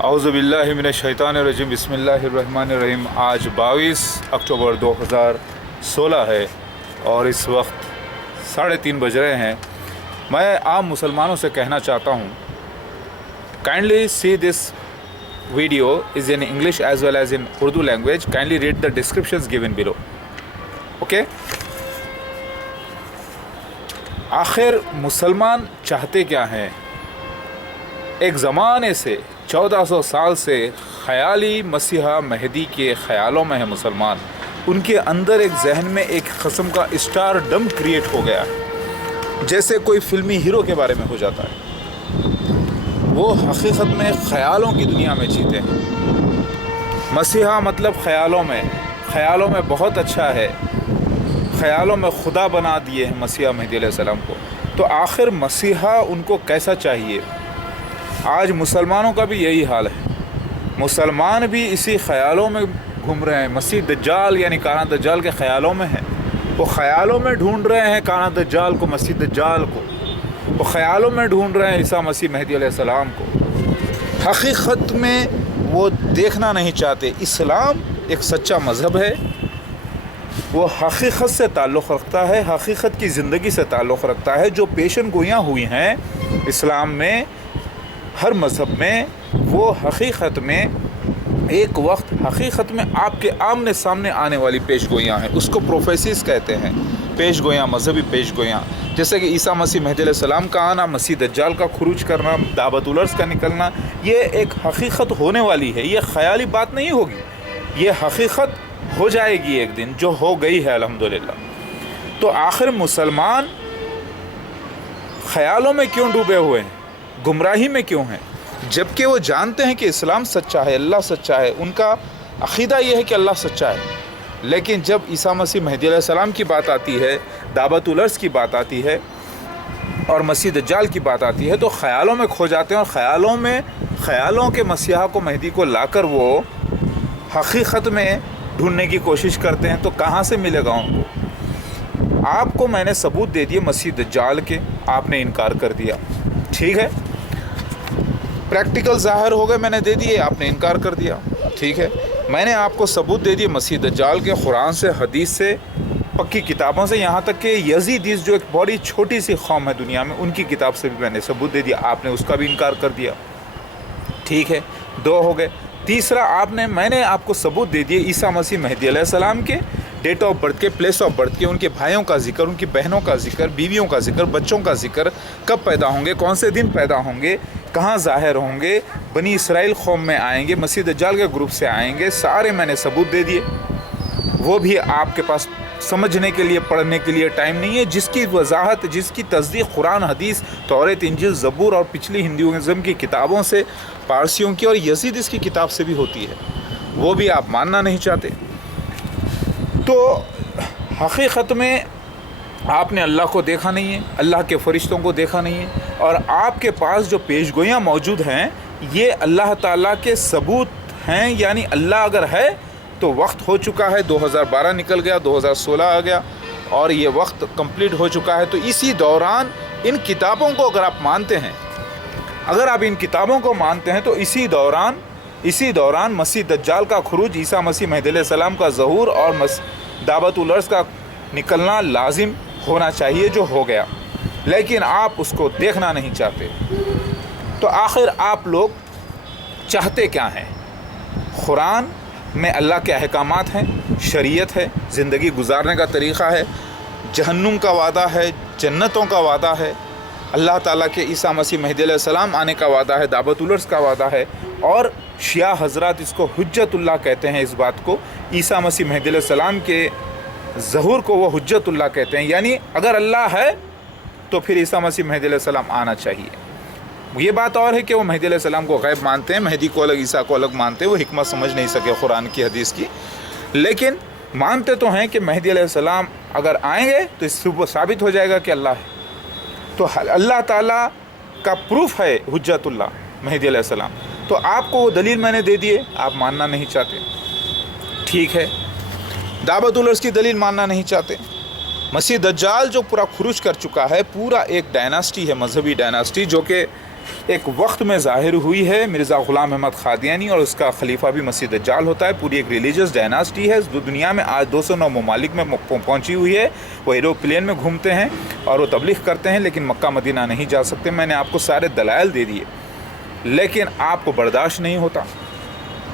औज़ुबिल्लाहि मिनश्शैतानिर्रजीम बिस्मिल्लाहिर्रहमानिर्रहीम। आज 22 अक्टूबर 2016 है और इस वक्त 3:30 बज रहे हैं। मैं आम मुसलमानों से कहना चाहता हूँ, kindly see this video is in English as well as in Urdu language. Kindly read the descriptions given below. Okay. आखिर मुसलमान चाहते क्या हैं? एक ज़माने से 1400 साल से ख़याली मसीहा महदी के ख़यालों में है मुसलमान। उनके अंदर एक जहन में एक किस्म का स्टार डम क्रिएट हो गया है, जैसे कोई फिल्मी हीरो के बारे में हो जाता है। वो हकीकत में ख़यालों की दुनिया में जीते हैं। मसीहा मतलब ख़यालों में बहुत अच्छा है। ख़यालों में खुदा बना दिए हैं मसीहा महदी अलैहिस्सलाम को। तो आखिर मसीहा उनको कैसा चाहिए? आज मुसलमानों का भी यही हाल है। मुसलमान भी इसी ख़यालों में घूम रहे हैं। मसीह दज्जाल यानी काना दज्जाल के ख़यालों में है। वो ख़यालों में ढूंढ रहे हैं काना दज्जाल को, मसीह दज्जाल को। वो ख़यालों में ढूंढ रहे हैं ईसा मसीह महदी अलैहिस्सलाम को। हकीकत में वो देखना नहीं चाहते। इस्लाम एक सच्चा मज़हब है। वो हकीकत से ताल्लुक़ रखता है, हकीकत की ज़िंदगी से ताल्लुक़ रखता है। जो पेशन गोइयाँ हुई हैं इस्लाम में, हर मज़हब में, वो हकीकत में एक वक्त हकीकत में आपके आमने सामने आने वाली पेश गोइयाँ हैं। उसको प्रोफेसीज़ कहते हैं, पेश गोइयाँ, मजहबी पेश गोइयाँ। जैसे कि ईसा मसीह महदी अलैहिस्सलाम का आना, मसीह दज्जाल का खुरूज करना, दावतुल अर्स का निकलना, ये एक हकीकत होने वाली है। ये ख़याली बात नहीं होगी, ये हकीकत हो जाएगी एक दिन, जो हो गई है अल्हम्दुलिल्लाह। तो आखिर मुसलमान ख़यालों में क्यों डूबे हुए हैं, गुमराही में क्यों हैं? जबकि वो जानते हैं कि इस्लाम सच्चा है, अल्लाह सच्चा है। उनका अक़ीदा ये है कि अल्लाह सच्चा है। लेकिन जब ईसा मसीह महदी अलैहिस्सलाम की बात आती है, दावतुल अर्स की बात आती है और मसीह दज्जाल की बात आती है, तो ख़यालों में खो जाते हैं। और ख़यालों के मसीहा को, महदी को लाकर वो हकीकत में ढूंढने की कोशिश करते हैं। तो कहाँ से मिलेगा उनको? आपको मैंने सबूत दे दिए मसीह दज्जाल के, आपने इनकार कर दिया। ठीक है, प्रैक्टिकल ज़ाहिर हो गए, मैंने दे दिए, आपने इनकार कर दिया। ठीक है, मैंने आपको सबूत दे दिए मसीह दज्जाल के, कुरान से, हदीस से, पक्की किताबों से, यहाँ तक कि यजीदीस जो एक बड़ी छोटी सी कौम है दुनिया में, उनकी किताब से भी मैंने सबूत दे दिया। आपने उसका भी इनकार कर दिया। ठीक है, 2 हो गए। तीसरा, मैंने आपको सबूत दे दिए ईसा मसीह महदी अलैहिस्सलाम के डेट ऑफ बर्थ के, प्लेस ऑफ बर्थ के, उनके भाइयों का जिक्र, उनकी बहनों का जिक्र, बीवियों का जिक्र, बच्चों का जिक्र, कब पैदा होंगे, कौन से दिन पैदा होंगे, कहाँ ज़ाहिर होंगे, बनी इसराइल कौम में आएंगे, मसीह दज्जाल के ग्रुप से आएंगे, सारे मैंने सबूत दे दिए। वो भी आपके पास समझने के लिए, पढ़ने के लिए टाइम नहीं है। जिसकी वजाहत, जिसकी तस्दीक कुरान, हदीस, तौरात, इंजील, ज़बूर और पिछली हिंदुइज़्म की किताबों से, पारसियों की और यजीदीस की किताब से भी होती है, वो भी आप मानना नहीं चाहते। तो हकीकत में आपने अल्लाह को देखा नहीं है, अल्लाह के फ़रिश्तों को देखा नहीं है, और आपके पास जो पेशगोइयाँ मौजूद हैं ये अल्लाह ताला के सबूत हैं। यानी अल्लाह अगर है तो वक्त हो चुका है, 2012 निकल गया, 2016 आ गया और ये वक्त कंप्लीट हो चुका है। तो इसी दौरान इन किताबों को अगर आप मानते हैं, अगर आप इन किताबों को मानते हैं, तो इसी दौरान मसीह दज्जाल का खुरूज, ईसा मसीह महदी अलैहिस्सलाम का ज़हूर और दावतुल अर्स का निकलना लाजिम होना चाहिए, जो हो गया। लेकिन आप उसको देखना नहीं चाहते। तो आखिर आप लोग चाहते क्या हैं? कुरान में अल्लाह के अहकामात हैं, शरीयत है, ज़िंदगी गुजारने का तरीक़ा है, जहन्नुम का वादा है, जन्नतों का वादा है, अल्लाह ताला के ईसा मसीह महदी अलैहिस्सलाम आने का वादा है, दावतुल अर्स का वादा है। और शिया हज़रात इसको हुज्जतुल्लाह कहते हैं। इस बात को, ईसा मसीह महदी अलैहिस्सलाम के ज़हूर को वो हुज्जतुल्लाह कहते हैं। यानी अगर अल्लाह है तो फिर ईसा मसीह महदी अलैहिस्सलाम आना चाहिए। ये बात और है कि वो महदी अलैहिस्सलाम को गैब मानते हैं, महदी को अलग, ईसा को अलग मानते हैं। वो हिकमत समझ नहीं सके कुरान की, हदीस की, लेकिन मानते तो हैं कि महदी अलैहिस्सलाम अगर आएंगे तो इससे वो साबित हो जाएगा कि अल्लाह है। तो अल्लाह ताला का प्रूफ है हुज्जतुल्लाह महदी अलैहिस्सलाम। तो आपको वो दलील मैंने दे दिए, आप मानना नहीं चाहते। ठीक है, दावतुल अर्स की दलील मानना नहीं चाहते। मसीह दज्जाल जो पूरा खुरूज कर चुका है, पूरा एक डायनास्टी है, मजहबी डायनास्टी, जो कि ایک وقت میں ظاہر ہوئی ہے۔ مرزا غلام احمد قادیانی اور اس کا خلیفہ بھی مسیح دجال ہوتا ہے۔ پوری ایک ریلیجیس ڈائناسٹی ہے جو دنیا میں آج 209 ممالک میں پہنچی ہوئی ہے۔ وہ ایروپلین میں گھومتے ہیں اور وہ تبلیغ کرتے ہیں، لیکن مکہ مدینہ نہیں جا سکتے۔ میں نے آپ کو سارے دلائل دے دیے، لیکن آپ کو برداشت نہیں ہوتا۔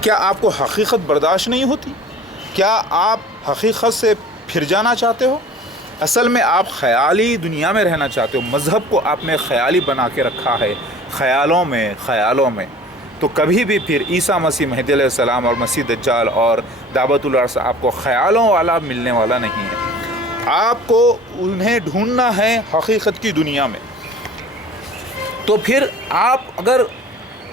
کیا آپ کو حقیقت برداشت نہیں ہوتی؟ کیا آپ حقیقت سے پھر جانا چاہتے ہو؟ اصل میں آپ خیالی دنیا میں رہنا چاہتے ہو۔ مذہب کو آپ نے خیالی بنا کے رکھا ہے، خیالوں میں تو کبھی بھی پھر عیسیٰ مسیح مہدی علیہ السلام اور مسیح دجال اور دعوت العرض آپ کو خیالوں والا ملنے والا نہیں ہے۔ آپ کو انہیں ڈھونڈنا ہے حقیقت کی دنیا میں۔ تو پھر آپ اگر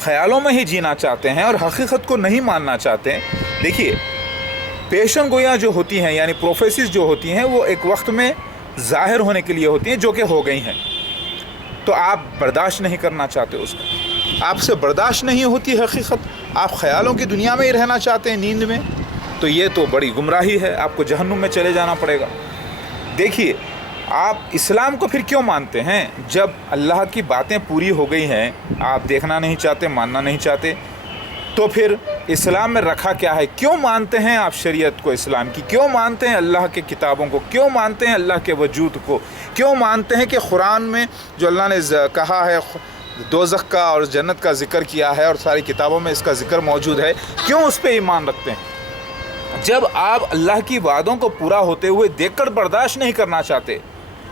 خیالوں میں ہی جینا چاہتے ہیں اور حقیقت کو نہیں ماننا چاہتے ہیں، دیکھیے پیشن گویاں جو ہوتی ہیں یعنی پروفیسیز جو ہوتی ہیں وہ ایک وقت میں ظاہر ہونے کے لیے ہوتی ہیں جو کہ ہو گئی ہیں، تو آپ برداشت نہیں کرنا چاہتے اس کو، آپ سے برداشت نہیں ہوتی حقیقت، آپ خیالوں کی دنیا میں ہی رہنا چاہتے ہیں نیند میں، تو یہ تو بڑی گمراہی ہے، آپ کو جہنم میں چلے جانا پڑے گا۔ دیکھیے آپ اسلام کو پھر کیوں مانتے ہیں؟ جب اللہ کی باتیں پوری ہو گئی ہیں، آپ دیکھنا نہیں چاہتے، ماننا نہیں چاہتے، تو پھر اسلام میں رکھا کیا ہے؟ کیوں مانتے ہیں آپ شریعت کو اسلام کی؟ کیوں مانتے ہیں اللہ کے کتابوں کو؟ کیوں مانتے ہیں اللہ کے وجود کو؟ کیوں مانتے ہیں کہ قرآن میں جو اللہ نے کہا ہے دوزخ کا اور جنت کا ذکر کیا ہے اور ساری کتابوں میں اس کا ذکر موجود ہے، کیوں اس پہ ایمان رکھتے ہیں؟ جب آپ اللہ کی وعدوں کو پورا ہوتے ہوئے دیکھ کر برداشت نہیں کرنا چاہتے،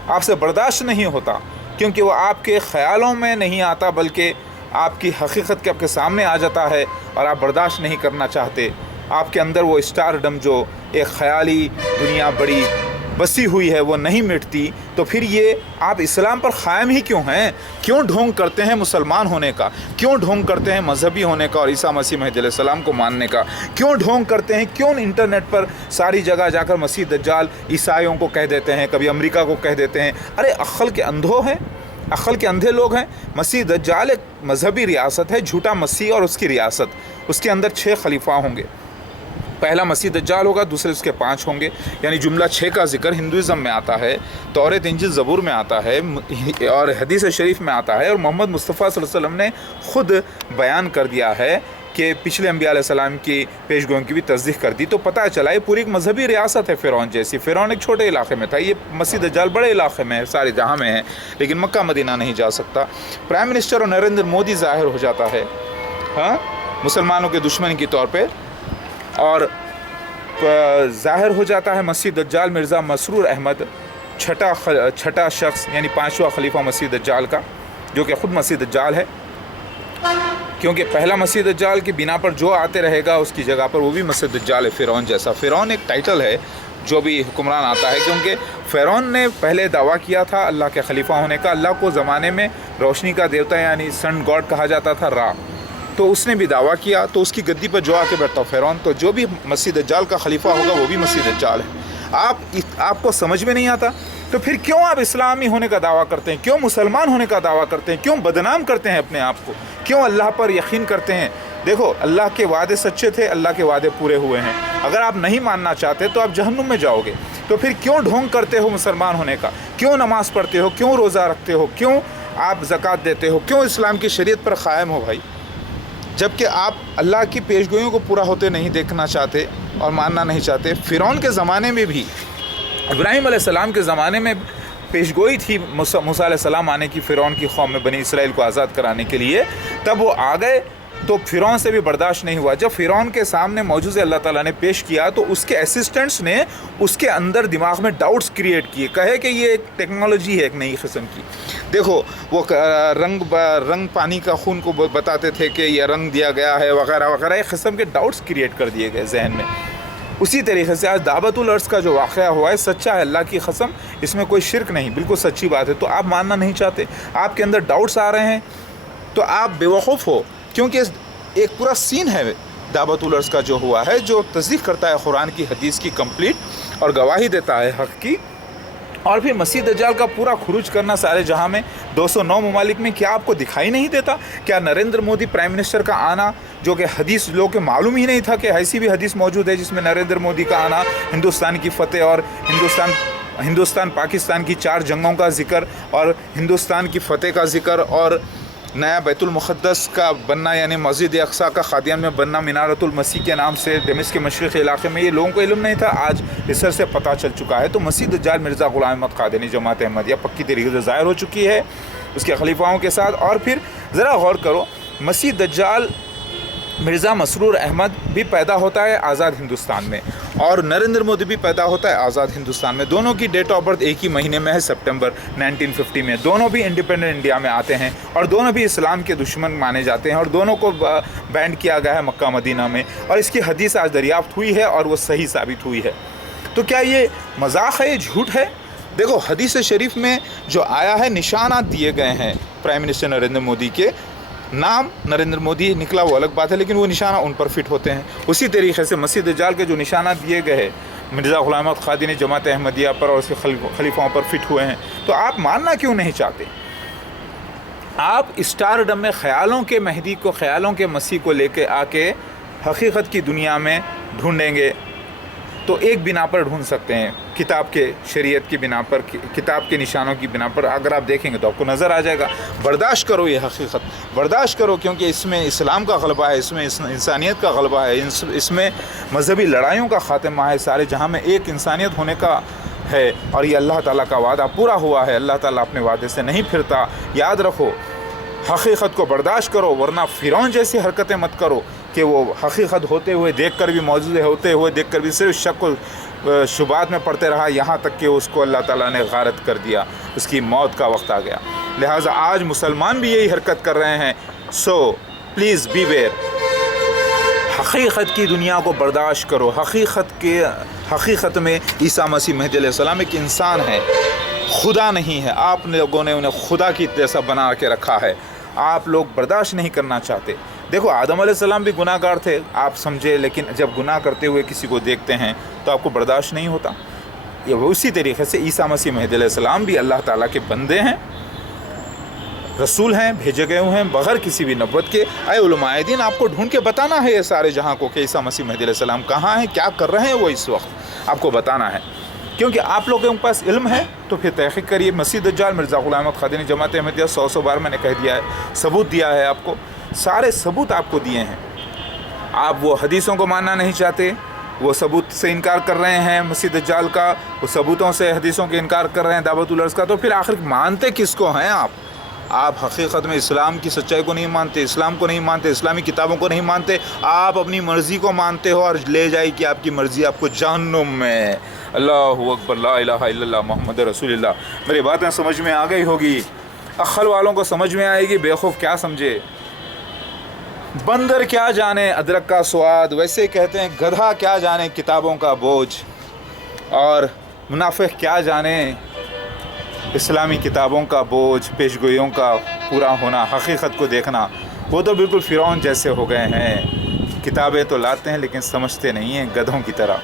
آپ سے برداشت نہیں ہوتا، کیونکہ وہ آپ کے خیالوں میں نہیں آتا بلکہ آپ کی حقیقت کے آپ کے سامنے آ جاتا ہے اور آپ برداشت نہیں کرنا چاہتے، آپ کے اندر وہ اسٹارڈم جو ایک خیالی دنیا بڑی بسی ہوئی ہے وہ نہیں مٹتی، تو پھر یہ آپ اسلام پر قائم ہی کیوں ہیں؟ کیوں ڈھونگ کرتے ہیں مسلمان ہونے کا؟ کیوں ڈھونگ کرتے ہیں مذہبی ہونے کا اور عیسیٰ مسیح مہدی علیہ السلام کو ماننے کا؟ کیوں ڈھونگ کرتے ہیں؟ کیوں انٹرنیٹ پر ساری جگہ جا کر مسیح دجال عیسائیوں کو کہہ دیتے ہیں، کبھی امریکہ کو کہہ دیتے ہیں؟ ارے عقل کے اندھو ہیں، عقل کے اندھے لوگ ہیں۔ مسیح دجال ایک مذہبی ریاست ہے، جھوٹا مسیح اور اس کی ریاست، اس کے اندر 6 خلیفہ ہوں گے۔ پہلا مسیح دجال ہوگا، دوسرے اس کے 5 ہوں گے، یعنی جملہ 6 کا ذکر ہندوازم میں آتا ہے، تورات انجیل زبور میں آتا ہے اور حدیث شریف میں آتا ہے، اور محمد مصطفیٰ صلی اللہ علیہ وسلم نے خود بیان کر دیا ہے کہ پچھلے انبیاء علیہ السلام کی پیش گوئیوں کی بھی تصدیق کر دی، تو پتہ چلا یہ پوری ایک مذہبی ریاست ہے فرعون جیسی۔ فرعون ایک چھوٹے علاقے میں تھا، یہ مسیح دجال بڑے علاقے میں ہے، سارے جہاں میں ہے، لیکن مکہ مدینہ نہیں جا سکتا۔ پرائم منسٹر اور نریندر مودی ظاہر ہو جاتا ہے مسلمانوں کے دشمن کے طور پہ، اور ظاہر ہو جاتا ہے مسیح دجال مرزا مسرور احمد، چھٹا شخص یعنی 5واں خلیفہ مسیح دجال کا، جو کہ خود مسیح دجال ہے، کیونکہ پہلا مسیح دجال کی بنا پر جو آتے رہے گا اس کی جگہ پر وہ بھی مسیح دجال ہے، فرعون جیسا۔ فرعون ایک ٹائٹل ہے جو بھی حکمران آتا ہے، کیونکہ فرعون نے پہلے دعویٰ کیا تھا اللہ کے خلیفہ ہونے کا۔ اللہ کو زمانے میں روشنی کا دیوتا یعنی سن گاڈ کہا جاتا تھا، را، تو اس نے بھی دعویٰ کیا، تو اس کی گدی پر جو آ کے بیٹھتا فرعون، تو جو بھی مسیح دجال کا خلیفہ ہوگا وہ بھی مسیح دجال ہے۔ آپ کو سمجھ میں نہیں آتا تو پھر کیوں آپ اسلامی ہونے کا دعویٰ کرتے ہیں؟ کیوں مسلمان ہونے کا دعویٰ کرتے ہیں؟ کیوں بدنام کرتے ہیں اپنے آپ کو؟ کیوں اللہ پر یقین کرتے ہیں؟ دیکھو اللہ کے وعدے سچے تھے، اللہ کے وعدے پورے ہوئے ہیں۔ اگر آپ نہیں ماننا چاہتے تو آپ جہنم میں جاؤ گے، تو پھر کیوں ڈھونگ کرتے ہو مسلمان ہونے کا؟ کیوں نماز پڑھتے ہو؟ کیوں روزہ رکھتے ہو؟ کیوں آپ زکوٰۃ دیتے ہو؟ کیوں اسلام کی شریعت پر قائم ہو بھائی؟ جبکہ آپ اللہ کی پیشگوئیوں کو پورا ہوتے نہیں دیکھنا چاہتے اور ماننا نہیں چاہتے۔ فرعون کے زمانے میں بھی، ابراہیم علیہ السلام کے زمانے میں پیشگوئی تھی موسیٰ علیہ السلام آنے کی فرعون کی قوم میں بنی اسرائیل کو آزاد کرانے کے لیے، تب وہ آ گئے تو فرعون سے بھی برداشت نہیں ہوا۔ جب فرعون کے سامنے معجزے اللہ تعالیٰ نے پیش کیا تو اس کے اسسٹنٹس نے اس کے اندر دماغ میں ڈاؤٹس کریٹ کیے، کہے کہ یہ ایک ٹیکنالوجی ہے ایک نئی قسم کی۔ دیکھو وہ رنگ پانی کا خون کو بتاتے تھے کہ یہ رنگ دیا گیا ہے وغیرہ وغیرہ، ایک قسم کے ڈاؤٹس کریٹ کر دیے گئے ذہن میں۔ اسی طریقے سے آج دعوت العرض کا جو واقعہ ہوا ہے سچا ہے، اللہ کی قسم اس میں کوئی شرک نہیں، بالکل سچی بات ہے، تو آپ ماننا نہیں چاہتے، آپ کے اندر ڈاؤٹس آ رہے ہیں، تو آپ بیوقوف ہو، کیونکہ ایک پورا سین ہے دعوت العرض کا جو ہوا ہے، جو تصدیق کرتا ہے قرآن کی حدیث کی کمپلیٹ اور گواہی دیتا ہے حق کی، اور پھر مسیح دجال کا پورا خروج کرنا سارے جہاں میں 209 ممالک میں۔ کیا آپ کو دکھائی نہیں دیتا؟ کیا نریندر مودی پرائم منسٹر کا آنا، جو کہ حدیث لوگ کے معلوم ہی نہیں تھا کہ ایسی بھی حدیث موجود ہے جس میں نریندر مودی کا آنا ہندوستان کی فتح اور ہندوستان پاکستان کی 4 جنگوں کا ذکر اور ہندوستان کی فتح کا ذکر اور नया बैतुल मुक़द्दस का बनना यानी मस्जिद अक़सा का क़ादियान में बनना मिनारतुल मसीह के नाम से दमिश्क के मशरिक़ी इलाके में, ये लोगों को इल्म नहीं था, आज रिसर्च से पता चल चुका है। तो मसीह दज्जाल मिर्ज़ा ग़ुलाम अहमद क़ादियानी जमात अहमदिया पक्की तरीके से ज़ाहिर हो चुकी है उसके खलीफाओं के साथ। और फिर ज़रा गौर करो, मसीह दज्जाल मिर्ज़ा मसरूर अहमद भी पैदा होता है आज़ाद हिंदुस्तान में, और नरेंद्र मोदी भी पैदा होता है आज़ाद हिंदुस्तान में। दोनों की डेट ऑफ बर्थ एक ही महीने में है, सितंबर 1950 में। दोनों भी इंडिपेंडेंट इंडिया में आते हैं और दोनों भी इस्लाम के दुश्मन माने जाते हैं और दोनों को बैंड किया गया है मक्का मदीना में। और इसकी हदीस आज दरियाफ्त हुई है और वो सही साबित हुई है। तो क्या ये मजाक है, ये झूठ है? देखो, हदीस शरीफ में जो आया है, निशानात दिए गए हैं प्राइम मिनिस्टर नरेंद्र मोदी के। नाम नरेंद्र मोदी निकला वो अलग बात है, लेकिन वो निशाना उन पर फिट होते हैं। उसी तरीके से मसीह दज्जाल के जो निशाना दिए गए हैं मिर्ज़ा ग़ुलाम अहमद क़ादियानी जमात अहमदिया पर और उसके खलीफाओं पर फिट हुए हैं। तो आप मानना क्यों नहीं चाहते? आप स्टारडम में ख़यालों के महदी को, ख़यालों के मसीह को लेके आके हकीकत की दुनिया में ढूंढेंगे तो एक बिना पर ढूंढ सकते हैं, किताब के शरीयत की बिना पर, किताब के निशानों की बिना पर। अगर आप देखेंगे तो आपको नज़र आ जाएगा। बर्दाश्त करो ये हकीकत, बर्दाश्त करो, क्योंकि इसमें इस्लाम का गलबा है, इसमें इंसानियत का गलबा है, इसमें मजहबी लड़ाइयों का ख़ात्मा है। सारे जहाँ में एक इंसानियत होने का है और ये अल्लाह ताला का वादा पूरा हुआ है। अल्लाह ताला अपने वादे से नहीं फिरता। याद रखो, हकीकत को बर्दाश्त करो, वरना फ़िरौन जैसी हरकतें मत करो कि वो हकीकत होते हुए देखकर भी, मौजूद होते हुए देखकर भी सिर्फ शक व शुबात में पड़ते रहा, यहाँ तक कि उसको अल्लाह ताला ने गारत कर दिया, उसकी मौत का वक्त आ गया। लिहाजा आज मुसलमान भी यही हरकत कर रहे हैं। सो प्लीज़ बी वेयर, हकीकत की दुनिया को बर्दाश्त करो। हकीकत में ईसा मसीह मेहदी अलैहिस्सलाम एक इंसान है, खुदा नहीं है। आप लोगों ने उन्हें खुदा की जैसा बना के रखा है, आप लोग बर्दाश्त नहीं करना चाहते। देखो, आदम अलैहिस्सलाम भी गुनाहगार थे, आप समझे, लेकिन जब गुनाह करते हुए किसी को देखते हैं तो आपको बर्दाश्त नहीं होता। ये उसी तरीके से ईसा मसीह मेहदी अलैहिस्सलाम भी अल्लाह ताला के बंदे हैं, रसूल हैं, भेजे गए हुए हैं बग़ैर किसी भी नबूवत के। ऐ उलमाए दीन, आपको ढूंढ के बताना है ये सारे जहाँ को कि ईसा मसीह मेहदी अलैहिस्सलाम कहाँ हैं, क्या कर रहे हैं वो इस वक्त, आपको बताना है। क्योंकि आप लोगों के पास इल्म है तो फिर तहक़ीक़ करिए। मसीह दज्जाल मिर्ज़ा ग़ुलाम अहमद क़ादियानी जमात अहमदिया 100 बार मैंने कह दिया है, सबूत दिया है आपको, सारे सबूत आपको दिए हैं। आप वो हदीसों को मानना नहीं चाहते, वो सबूत से इनकार कर रहे हैं मसीह दज्जाल का, वो सबूतों से हदीसों के इनकार कर रहे हैं दावतुल अर्ज़ का। तो फिर आखिर मानते किसको हैं आप? आप हकीकत में इस्लाम की सच्चाई को नहीं मानते, इस्लाम को नहीं मानते, इस्लामी किताबों को नहीं मानते। आप अपनी मर्ज़ी को मानते हो और ले जाए कि आपकी मर्ज़ी आपको जहन्नुम में। अल्लाहु अकबर, ला इलाहा इल्लल्लाह मुहम्मद रसूलुल्लाह। मेरी बातें समझ में आ गई होगी, अक्ल वालों को समझ में आएगी, बेवकूफ़ क्या समझे। बंदर क्या जाने अदरक का स्वाद, वैसे कहते हैं गधा क्या जाने किताबों का बोझ, और मुनाफिक क्या जाने इस्लामी किताबों का बोझ, पेशगोइयों का पूरा होना, हकीकत को देखना। वो तो बिल्कुल फ़िरौन जैसे हो गए हैं, किताबें तो लाते हैं लेकिन समझते नहीं हैं, गधों की तरह।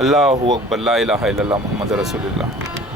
अल्लाहु अकबर, ला इलाहा इल्लल्लाह मुहम्मद रसूलुल्लाह।